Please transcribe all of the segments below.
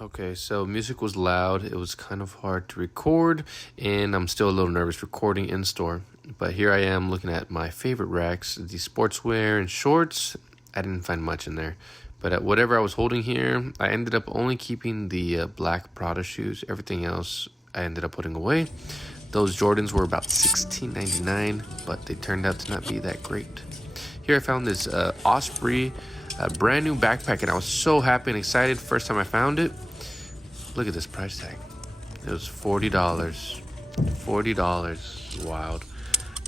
Okay, so music was loud. It was kind of hard to record, and I'm still a little nervous recording in store. But here I am looking at my favorite racks, the sportswear and shorts. I didn't find much in there. But at whatever I was holding here, I ended up only keeping the black Prada shoes. Everything else I ended up putting away. Those Jordans were about $16.99, but they turned out to not be that great. Here I found this Osprey brand new backpack, and I was so happy and excited first time I found it. Look at this price tag. It was $40. $40. Wild.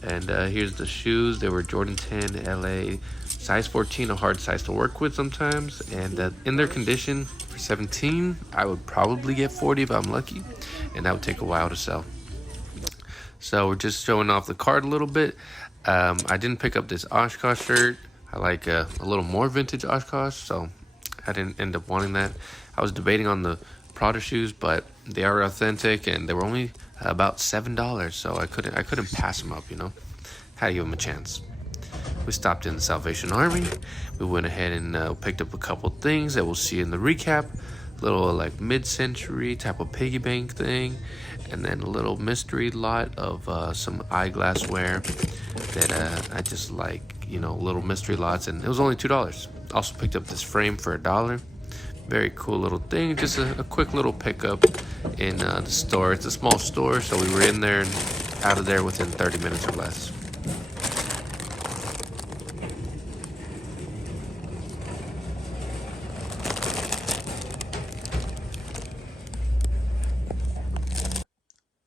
And here's the shoes. They were Jordan 10 LA, size 14, a hard size to work with sometimes. And in their condition for 17, I would probably get 40 if I'm lucky, and that would take a while to sell. So we're just showing off the card a little bit. I didn't pick up this Oshkosh shirt. I like a little more vintage Oshkosh, so I didn't end up wanting that. I was debating on the Prada shoes, but they are authentic, and they were only about $7, so I couldn't pass them up, you know. Had to give them a chance. We stopped in the Salvation Army. We went ahead and picked up a couple things that we'll see in the recap. Little like mid-century type of piggy bank thing, and then a little mystery lot of some eyeglassware that I just like, you know, little mystery lots, and it was only $2. Also picked up this frame for $1. Very cool little thing, just a quick little pickup in the store. It's a small store, so we were in there and out of there within 30 minutes or less.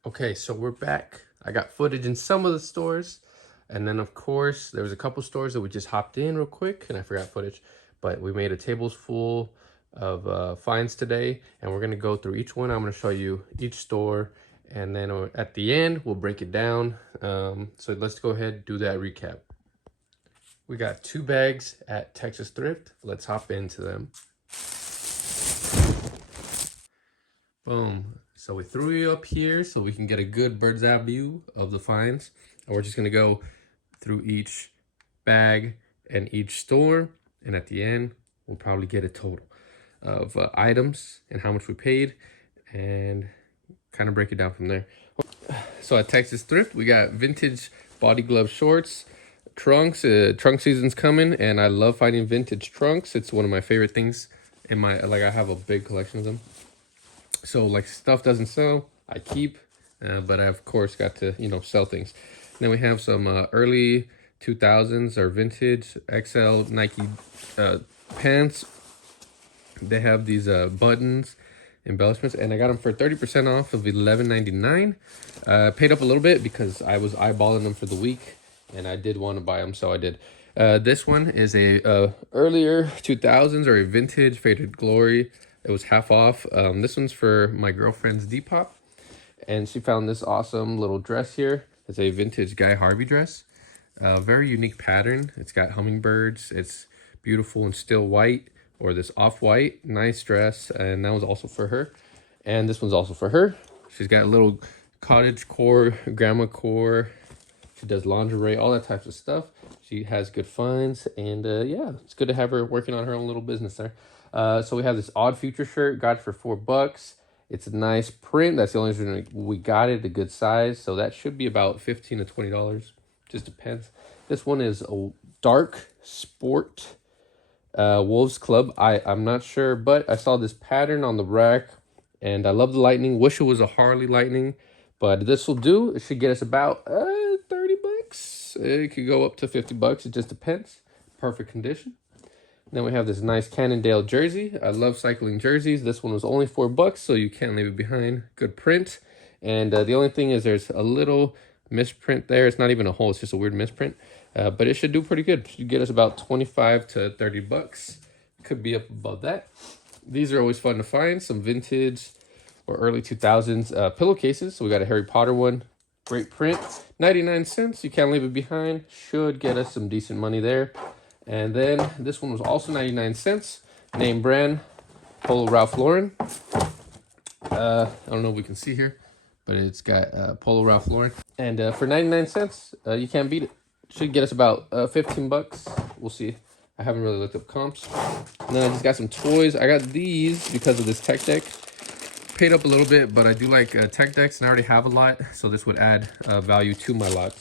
Okay, so we're back. I got footage in some of the stores, and then of course there was a couple stores that we just hopped in real quick and I forgot footage, but we made a tables full of finds today, and we're gonna go through each one. I'm gonna show you each store, and then at the end we'll break it down. So let's go ahead and do that recap. We got 2 bags at Texas Thrift. Let's hop into them. Boom. So we threw you up here so we can get a good bird's eye view of the finds. And we're just gonna go through each bag and each store, and at the end we'll probably get a total of items and how much we paid, and kind of break it down from there. So at Texas Thrift, we got vintage body glove shorts, trunks. Trunk season's coming, and I love finding vintage trunks. It's one of my favorite things in my, like, I have a big collection of them. So like stuff doesn't sell, I keep, but I of course got to, you know, sell things. And then we have some early 2000s or vintage XL Nike pants. They have these buttons, embellishments, and I got them for 30% off of $11.99. Paid up a little bit because I was eyeballing them for the week, and I did want to buy them, so I did. This one is a earlier 2000s or a vintage Faded Glory. It was half off. This one's for my girlfriend's Depop, and she found this awesome little dress here. It's a vintage Guy Harvey dress. Very unique pattern. It's got hummingbirds. It's beautiful and still white, or this off-white. Nice dress, and that was also for her. And this one's also for her. She's got a little cottage core, grandma core. She does lingerie, all that types of stuff. She has good finds, and yeah, it's good to have her working on her own little business there. So we have this Odd Future shirt, got it for $4. It's a nice print. That's the only reason we got it, a good size. So that should be about $15 to $20. Just depends. This one is a dark sport Wolves Club. I'm not sure, but I saw this pattern on the rack, and I love the lightning. Wish it was a Harley lightning, but this will do. It should get us about $30. It could go up to $50. It just depends. Perfect condition. Then we have this nice Cannondale jersey. I love cycling jerseys. This one was only $4, so you can't leave it behind. Good print. And the only thing is there's a little misprint there. It's not even a hole. It's just a weird misprint. But it should do pretty good. It should get us about $25 to $30. Could be up above that. These are always fun to find. Some vintage or early 2000s pillowcases. So we got a Harry Potter one. Great print. 99 cents. You can't leave it behind. Should get us some decent money there. And then this one was also 99 cents. Name brand, Polo Ralph Lauren. I don't know if we can see here, but it's got Polo Ralph Lauren. And for 99 cents, you can't beat it. Should get us about $15. We'll see I haven't really looked up comps. And then I just got some toys. I got these because of this tech deck. Paid up a little bit, but I do like tech decks, and I already have a lot, so this would add value to my lot.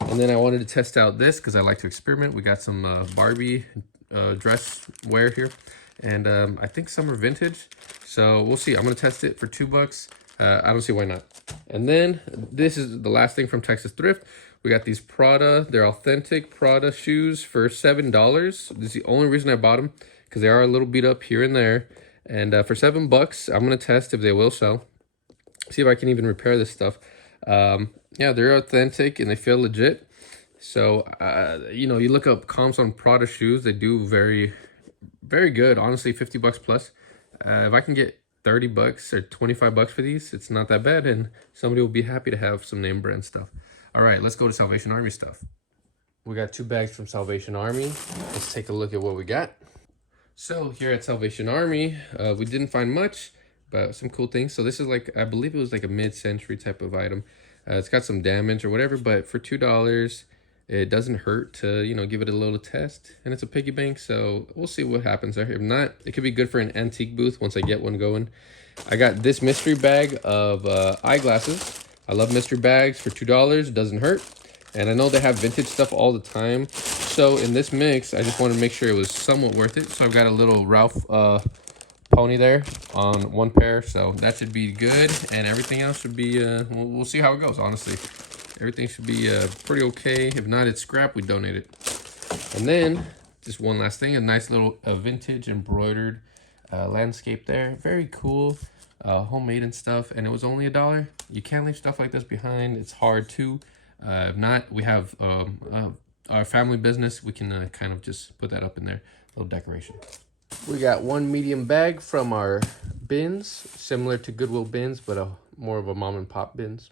And then I wanted to test out this because I like to experiment. We got some Barbie dress wear here, and I think some are vintage, so we'll see. I'm gonna test it for $2. I don't see why not. And then this is the last thing from Texas Thrift. We got these Prada. They're authentic Prada shoes for $7. This is the only reason I bought them, because they are a little beat up here and there. And for $7, I'm gonna test if they will sell. See if I can even repair this stuff. Yeah, they're authentic and they feel legit. So you know, you look up comps on Prada shoes, they do very, very good. Honestly, $50 plus. If I can get $30 or $25 for these, it's not that bad, and somebody will be happy to have some name brand stuff. All right, let's go to Salvation Army stuff. We got 2 bags from Salvation Army. Let's take a look at what we got. So here at Salvation Army, we didn't find much, but some cool things. So this is like, I believe it was like a mid-century type of item. It's got some damage or whatever, but for $2, it doesn't hurt to, you know, give it a little test. And it's a piggy bank, so we'll see what happens there. If not, it could be good for an antique booth once I get one going. I got this mystery bag of eyeglasses. I love mystery bags for $2. Doesn't hurt. And I know they have vintage stuff all the time. So in this mix, I just wanted to make sure it was somewhat worth it. So I've got a little Ralph pony there on one pair. So that should be good. And everything else should be, we'll see how it goes, honestly. Everything should be pretty okay. If not, it's scrap, we donate it. And then, just one last thing, a nice little vintage embroidered landscape there. Very cool, homemade and stuff. And it was only $1. You can't leave stuff like this behind. It's hard to. If not, we have our family business. We can kind of just put that up in there, little decoration. We got 1 medium bag from our bins, similar to Goodwill bins, but more of a mom and pop bins.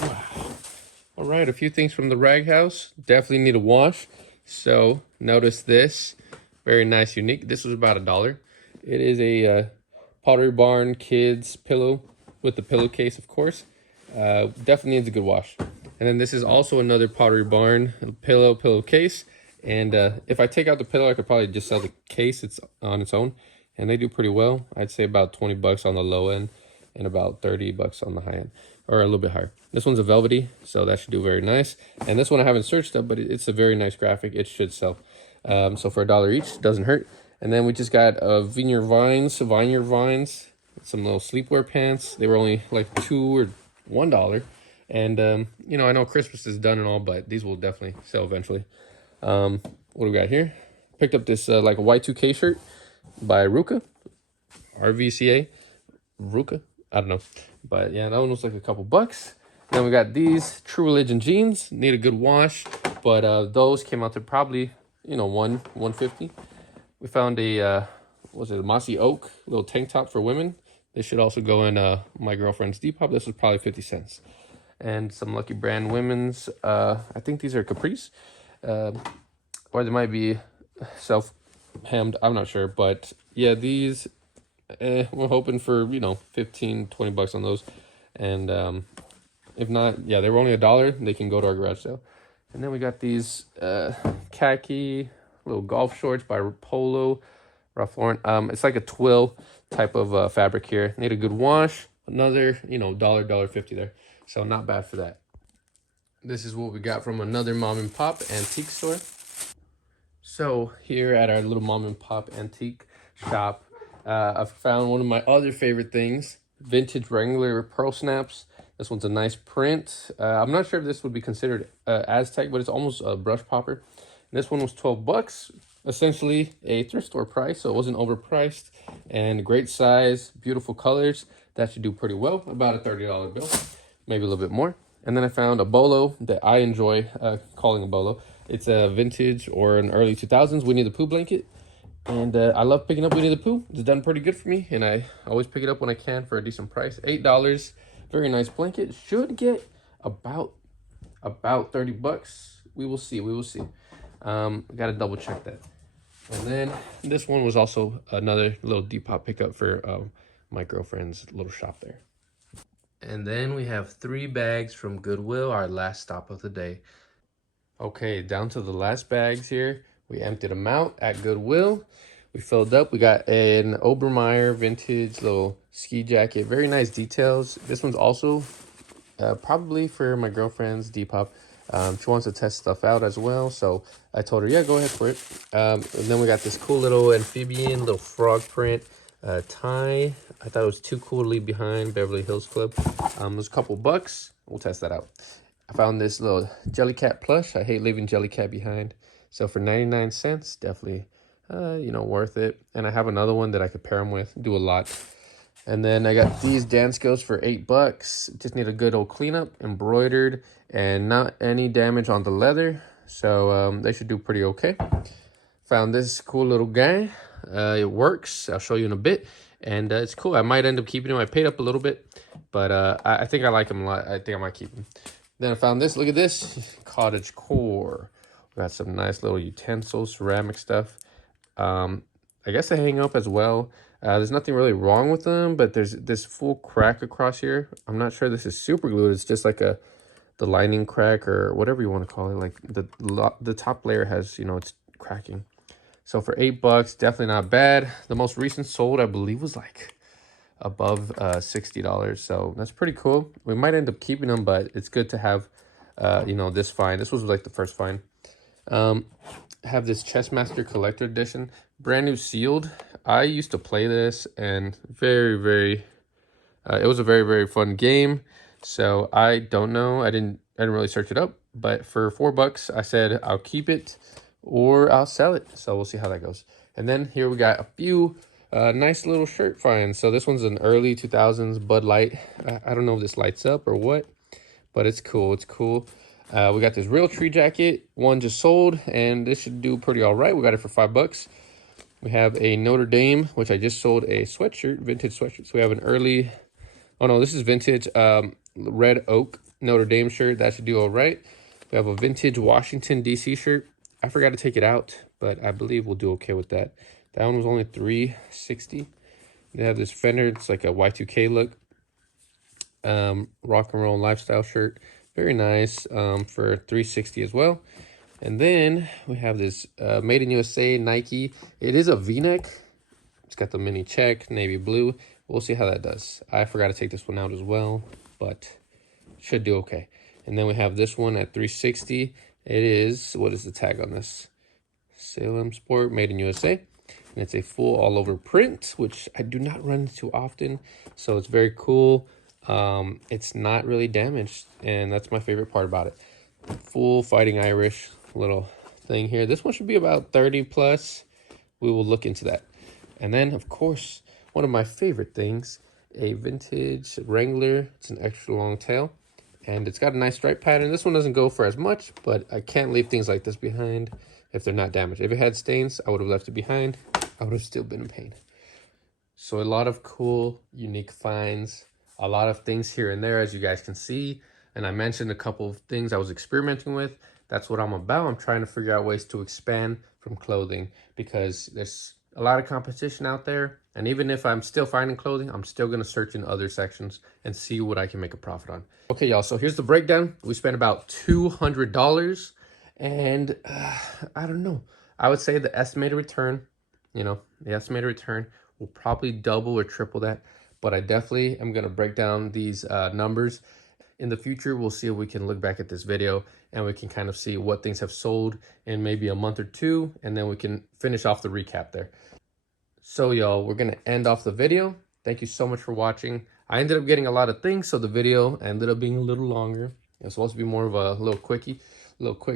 Wow. All right, a few things from the rag house. Definitely need a wash. So notice this, very nice, unique. This was about $1. It is a Pottery Barn kids pillow with the pillowcase, of course. Definitely needs a good wash. And then this is also another Pottery Barn pillowcase. And if I take out the pillow, I could probably just sell the case. It's on its own, and they do pretty well. I'd say about $20 on the low end and about $30 on the high end, or a little bit higher. This one's a velvety, so that should do very nice. And this one I haven't searched up, but it's a very nice graphic. It should sell. So for $1 each, doesn't hurt. And then we just got Vineyard Vines, some little sleepwear pants. They were only like $2 or $1. And you know, I know Christmas is done and all, but these will definitely sell eventually. What do we got here? Picked up this like a Y2K shirt by Ruka, RVCA, Ruka. I don't know, but yeah, that one was like a couple bucks. Then we got these True Religion jeans. Need a good wash, but those came out to probably, you know, $150. We found a was it a mossy oak little tank top for women. This should also go in my girlfriend's Depop. This was probably 50 cents. And some Lucky Brand women's. I think these are capris, or they might be self-hemmed. I'm not sure, but yeah, these. We're hoping for, you know, $15-20 on those, and if not, yeah, they were only $1. They can go to our garage sale. And then we got these khaki little golf shorts by Polo, Ralph Lauren. It's like a twill type of fabric here. Need a good wash. Another, you know, $1.50 there. So not bad for that. This is what we got from another mom and pop antique store. So here at our little mom and pop antique shop, I found one of my other favorite things, vintage Wrangler pearl snaps. This one's a nice print. I'm not sure if this would be considered Aztec, but it's almost a brush popper. And this one was $12, essentially a thrift store price, so it wasn't overpriced. And great size, beautiful colors. That should do pretty well, about a $30 bill, maybe a little bit more. And then I found a bolo that I enjoy calling a bolo. It's a vintage or an early 2000s Winnie the Pooh blanket. And I love picking up Winnie the Pooh. It's done pretty good for me, and I always pick it up when I can for a decent price. $8, very nice blanket. Should get about $30. We will see. Gotta double check that. And then this one was also another little Depop pickup for my girlfriend's little shop there. And then we have 3 bags from Goodwill, our last stop of the day. Okay, down to the last bags here. We emptied them out at Goodwill. We filled up. We got an Obermeyer vintage little ski jacket. Very nice details. This one's also probably for my girlfriend's Depop. She wants to test stuff out as well, so I told her, yeah, go ahead for it. And then we got this cool little amphibian, little frog print tie. I thought it was too cool to leave behind. Beverly Hills Club. It was a couple bucks. We'll test that out. I found this little Jellycat plush. I hate leaving Jellycat behind. So for 99 cents, definitely, worth it. And I have another one that I could pair them with, do a lot. And then I got these Danskos for $8. Just need a good old cleanup, embroidered, and not any damage on the leather. So they should do pretty okay. Found this cool little guy. It works. I'll show you in a bit. And it's cool. I might end up keeping him. I paid up a little bit, but I think I like him a lot. I think I might keep him. Then I found this. Look at this. Cottage core. We got some nice little utensils, ceramic stuff. I guess they hang up as well. There's nothing really wrong with them, but there's this full crack across here. I'm not sure this is super glued. It's just like the lining crack or whatever you want to call it. Like the top layer has, it's cracking. So for $8, definitely not bad. The most recent sold, I believe, was like above $60. So that's pretty cool. We might end up keeping them, but it's good to have, this find. This was like the first find. Have this Chessmaster Collector Edition, brand new sealed. I used to play this, and it was a very, very fun game. So I don't know, I didn't really search it up, but for $4 I said I'll keep it or I'll sell it. So we'll see how that goes. And then here we got a few nice little shirt finds. So this one's an early 2000s Bud Light. I don't know if this lights up or what, but it's cool. It's cool. We got this Real Tree jacket. One just sold, and this should do pretty all right. We got it for $5. We have a Notre Dame, which I just sold a sweatshirt, vintage sweatshirt. So we have an early, oh no, this is vintage red oak Notre Dame shirt. That should do all right. We have a vintage Washington, D.C. shirt. I forgot to take it out, but I believe we'll do okay with that. That one was only $3.60. They have this Fender. It's like a Y2K look. Rock and roll lifestyle shirt. Very nice for $3.60 as well. And then we have this Made in USA Nike. It is a V-neck. It's got the mini check, navy blue. We'll see how that does. I forgot to take this one out as well, but should do okay. And then we have this one at $3.60. It is, what is the tag on this? Salem Sport, Made in USA. And it's a full all over print, which I do not run into often. So it's very cool. It's not really damaged, and that's my favorite part about it. Full Fighting Irish little thing here. This one should be about 30 plus. We will look into that. And then, of course, one of my favorite things, a vintage Wrangler. It's an extra long tail, and it's got a nice stripe pattern. This one doesn't go for as much, but I can't leave things like this behind if they're not damaged. If it had stains, I would have left it behind. I would have still been in pain. So a lot of cool, unique finds. A lot of things here and there, as you guys can see. And I mentioned a couple of things I was experimenting with. That's what I'm about. I'm trying to figure out ways to expand from clothing, because there's a lot of competition out there. And even if I'm still finding clothing, I'm still going to search in other sections and see what I can make a profit on. Okay, y'all. So here's the breakdown. We spent about $200. And I don't know. I would say the estimated return, will probably double or triple that. But I definitely am going to break down these numbers. In the future, we'll see if we can look back at this video and we can kind of see what things have sold in maybe a month or two. And then we can finish off the recap there. So y'all, we're going to end off the video. Thank you so much for watching. I ended up getting a lot of things, so the video ended up being a little longer. It was supposed to be more of a little quick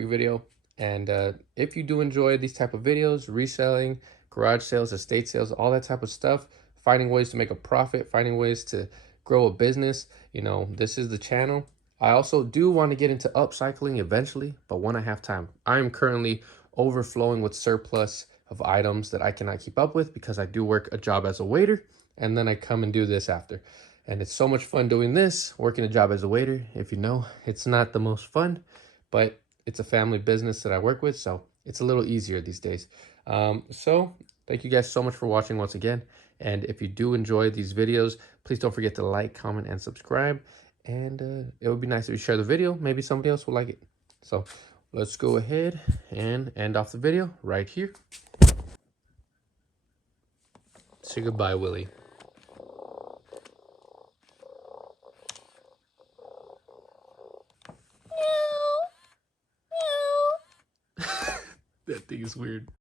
video. And if you do enjoy these type of videos, reselling, garage sales, estate sales, all that type of stuff, finding ways to make a profit, finding ways to grow a business, this is the channel. I also do want to get into upcycling eventually, but when I have time. I am currently overflowing with surplus of items that I cannot keep up with because I do work a job as a waiter, and then I come and do this after. And it's so much fun doing this, working a job as a waiter. If you know, it's not the most fun, but it's a family business that I work with, so it's a little easier these days. So thank you guys so much for watching once again. And if you do enjoy these videos, please don't forget to like, comment, and subscribe. And it would be nice if you share the video. Maybe somebody else will like it. So let's go ahead and end off the video right here. Say goodbye, Willie. That thing is weird.